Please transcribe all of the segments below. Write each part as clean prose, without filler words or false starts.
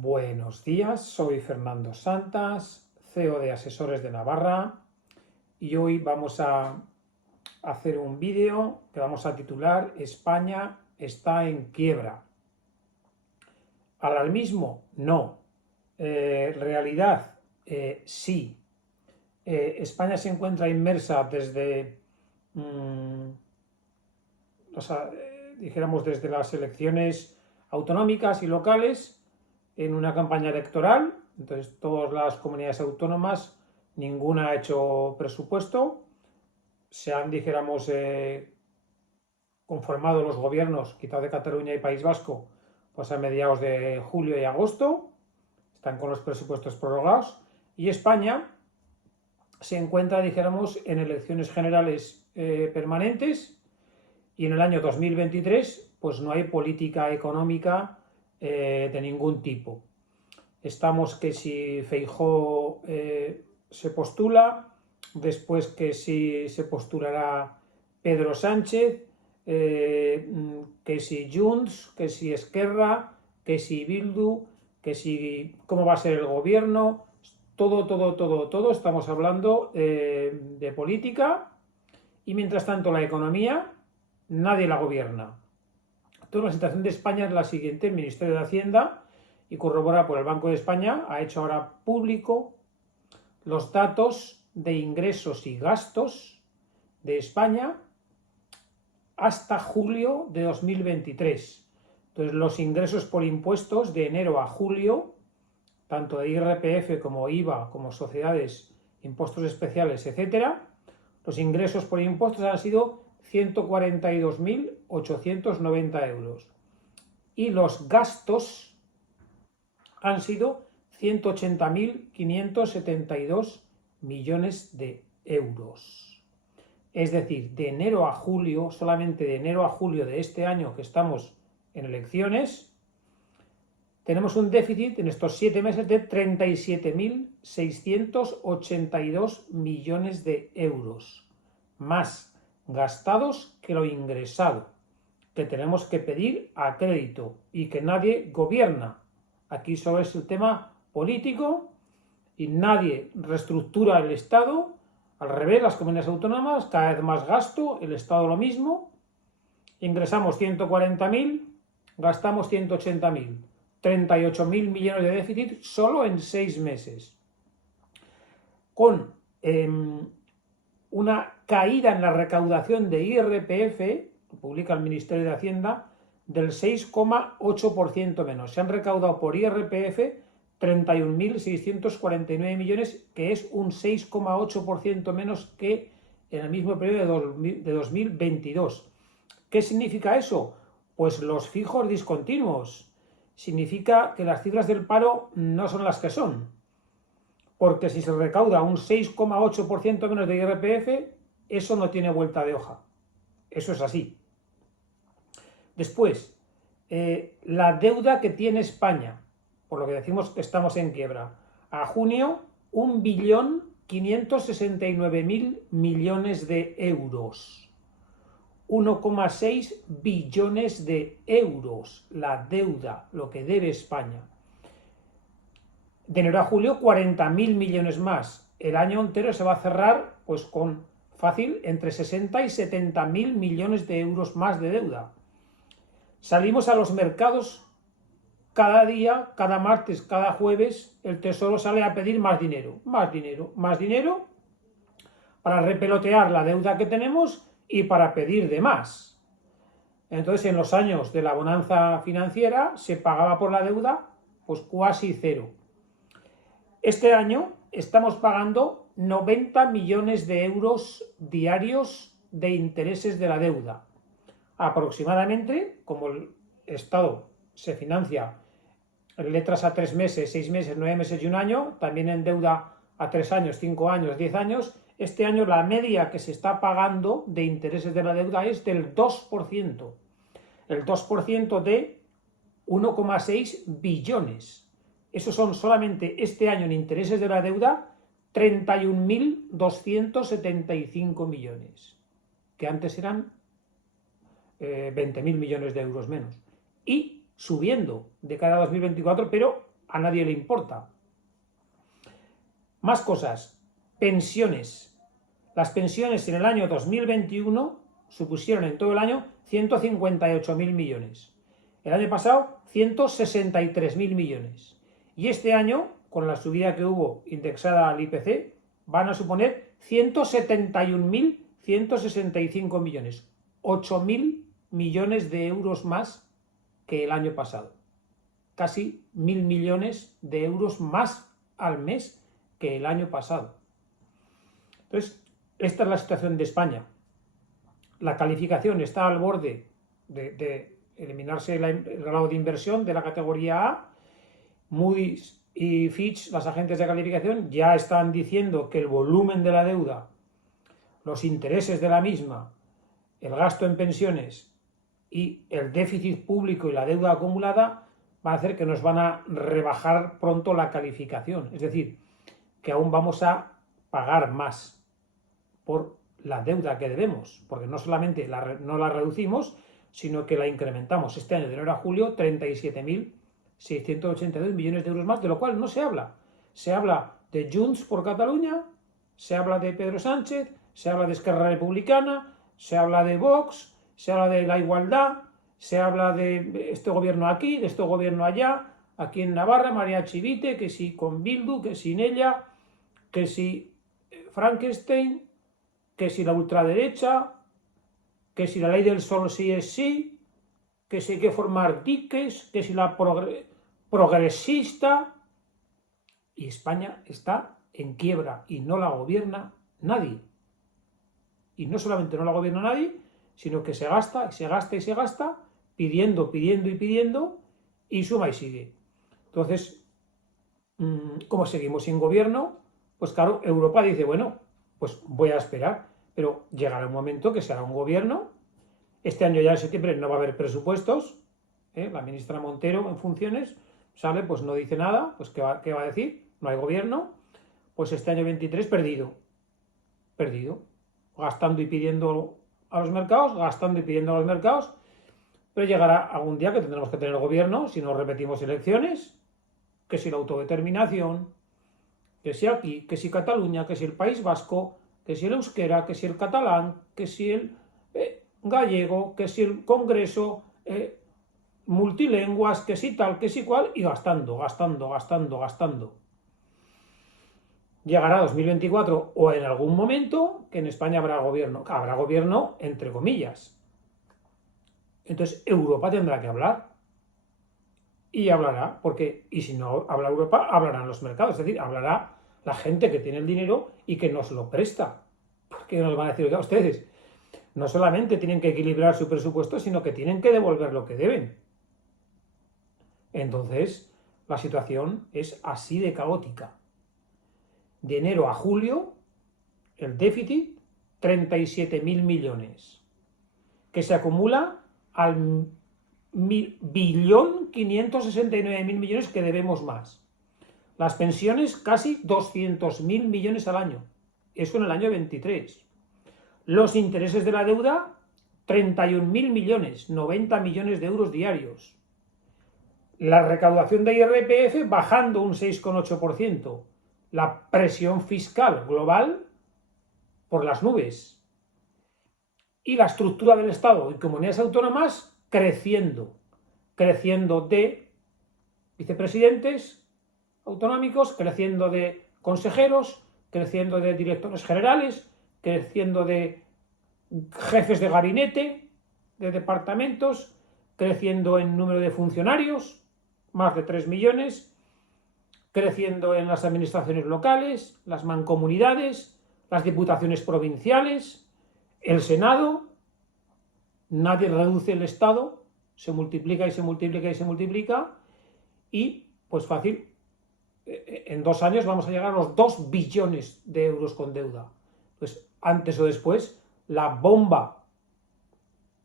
Buenos días, soy Fernando Santas, CEO de Asesores de Navarra, y hoy vamos a hacer un vídeo que vamos a titular España está en quiebra. ¿Alarmismo? No. ¿Realidad? Sí. España se encuentra inmersa desde, dijéramos, desde las elecciones autonómicas y locales en una campaña electoral. Entonces, todas las comunidades autónomas, ninguna ha hecho presupuesto. Se han, dijéramos, conformado los gobiernos, quizá de Cataluña y País Vasco, pues a mediados de julio y agosto. Están con los presupuestos prorrogados. Y España se encuentra, dijéramos, en elecciones generales permanentes, y en el año 2023 pues no hay política económica de ningún tipo. Estamos que si Feijóo se postula, después que si se postulará Pedro Sánchez, que si Junts, que si Esquerra, que si Bildu, que si cómo va a ser el gobierno, todo, estamos hablando de política, y mientras tanto la economía nadie la gobierna. Entonces la situación de España es la siguiente: el Ministerio de Hacienda, y corroborada por el Banco de España, ha hecho ahora público los datos de ingresos y gastos de España hasta julio de 2023. Entonces, los ingresos por impuestos de enero a julio, tanto de IRPF como IVA, como sociedades, impuestos especiales, etcétera, los ingresos por impuestos han sido 142.890 euros. Y los gastos han sido 180.572 millones de euros. Es decir, de enero a julio, solamente de enero a julio de este año que estamos en elecciones, tenemos un déficit en estos 7 meses de 37.682 millones de euros, más gastados que lo ingresado, que tenemos que pedir a crédito y que nadie gobierna. Aquí solo es el tema político y nadie reestructura el Estado. Al revés, las comunidades autónomas, cada vez más gasto, el Estado lo mismo. Ingresamos 140.000, gastamos 180.000. 38.000 millones de déficit solo en 6 meses. Con una caída en la recaudación de IRPF, que publica el Ministerio de Hacienda, del 6,8% menos. Se han recaudado por IRPF 31.649 millones, que es un 6,8% menos que en el mismo periodo de 2022. ¿Qué significa eso? Pues los fijos discontinuos. Significa que las cifras del paro no son las que son. Porque si se recauda un 6,8% menos de IRPF, eso no tiene vuelta de hoja. Eso es así. Después, la deuda que tiene España, por lo que decimos que estamos en quiebra. A junio, 1.569.000 millones de euros. 1,6 billones de euros la deuda, lo que debe España. De enero a julio, 40.000 millones más. El año entero se va a cerrar pues con fácil entre 60 y 70.000 millones de euros más de deuda. Salimos a los mercados cada día, cada martes, cada jueves, el Tesoro sale a pedir más dinero, para repelotear la deuda que tenemos y para pedir de más. Entonces, en los años de la bonanza financiera se pagaba por la deuda pues casi cero. Este año estamos pagando 90 millones de euros diarios de intereses de la deuda. Aproximadamente, como el Estado se financia en letras a 3 meses, 6 meses, 9 meses y un año, también en deuda a 3 años, 5 años, 10 años, este año la media que se está pagando de intereses de la deuda es del 2%. El 2% de 1,6 billones. Esos son solamente este año en intereses de la deuda 31.275 millones, que antes eran 20.000 millones de euros menos. Y subiendo de cara a 2024, pero a nadie le importa. Más cosas. Pensiones. Las pensiones en el año 2021 supusieron en todo el año 158.000 millones. El año pasado 163.000 millones. Y este año, con la subida que hubo indexada al IPC, van a suponer 171.165 millones. 8.000 millones de euros más que el año pasado. Casi 1.000 millones de euros más al mes que el año pasado. Entonces, esta es la situación de España. La calificación está al borde de eliminarse el grado de inversión de la categoría A. Moody's y Fitch, las agentes de calificación, ya están diciendo que el volumen de la deuda, los intereses de la misma, el gasto en pensiones y el déficit público y la deuda acumulada van a hacer que nos van a rebajar pronto la calificación. Es decir, que aún vamos a pagar más por la deuda que debemos, porque no solamente no la reducimos, sino que la incrementamos. Este año, de enero a julio, 37.682 millones de euros más, de lo cual no se habla. Se habla de Junts por Cataluña, se habla de Pedro Sánchez, se habla de Esquerra Republicana, se habla de Vox, se habla de la igualdad, se habla de este gobierno aquí, de este gobierno allá, aquí en Navarra, María Chivite, que si con Bildu, que sin ella, que si Frankenstein, que si la ultraderecha, que si la ley del solo sí es sí, que si hay que formar diques, que si la progresista. Y España está en quiebra y no la gobierna nadie. Y no solamente no la gobierna nadie, sino que se gasta, y se gasta y se gasta, pidiendo, pidiendo y pidiendo, y suma y sigue. Entonces, como seguimos sin gobierno, pues claro, Europa dice, bueno, pues voy a esperar, pero llegará un momento que será un gobierno. Este año ya en septiembre no va a haber presupuestos, la ministra Montero en funciones sale, pues no dice nada, pues ¿qué va a decir? No hay gobierno, pues este año 23 perdido, gastando y pidiendo a los mercados, gastando y pidiendo a los mercados, pero llegará algún día que tendremos que tener gobierno si no repetimos elecciones, que si la autodeterminación, que si aquí, que si Cataluña, que si el País Vasco, que si el euskera, que si el catalán, que si el gallego, que si el Congreso, multilenguas, que si tal, que si cual, y gastando. Llegará 2024 o en algún momento que en España habrá gobierno entre comillas. Entonces Europa tendrá que hablar. Y hablará, y si no habla Europa, hablarán los mercados, es decir, hablará la gente que tiene el dinero y que nos lo presta. Porque nos van a decir, oiga, ustedes no solamente tienen que equilibrar su presupuesto, sino que tienen que devolver lo que deben. Entonces, la situación es así de caótica. De enero a julio, el déficit, 37.000 millones, que se acumula al 1.569.000 millones que debemos más. Las pensiones, casi 200.000 millones al año. Eso en el año 23. Los intereses de la deuda, 31.000 millones, 90 millones de euros diarios. La recaudación de IRPF bajando un 6,8%. La presión fiscal global por las nubes. Y la estructura del Estado y comunidades autónomas creciendo de vicepresidentes autonómicos, creciendo de consejeros, creciendo de directores generales, creciendo de jefes de gabinete, de departamentos, creciendo en número de funcionarios, más de 3 millones, creciendo en las administraciones locales, las mancomunidades, las diputaciones provinciales, el Senado. Nadie reduce el Estado, se multiplica y se multiplica y se multiplica, y pues fácil, en 2 años vamos a llegar a los 2 billones de euros con deuda. Pues antes o después, la bomba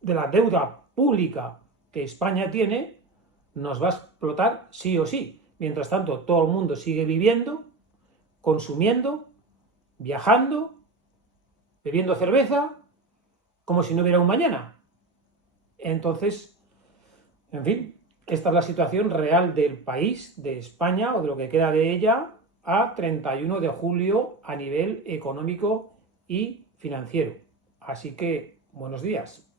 de la deuda pública que España tiene nos va a explotar sí o sí. Mientras tanto, todo el mundo sigue viviendo, consumiendo, viajando, bebiendo cerveza, como si no hubiera un mañana. Entonces, en fin, esta es la situación real del país, de España, o de lo que queda de ella, a 31 de julio a nivel económico y financiero. Así que, buenos días.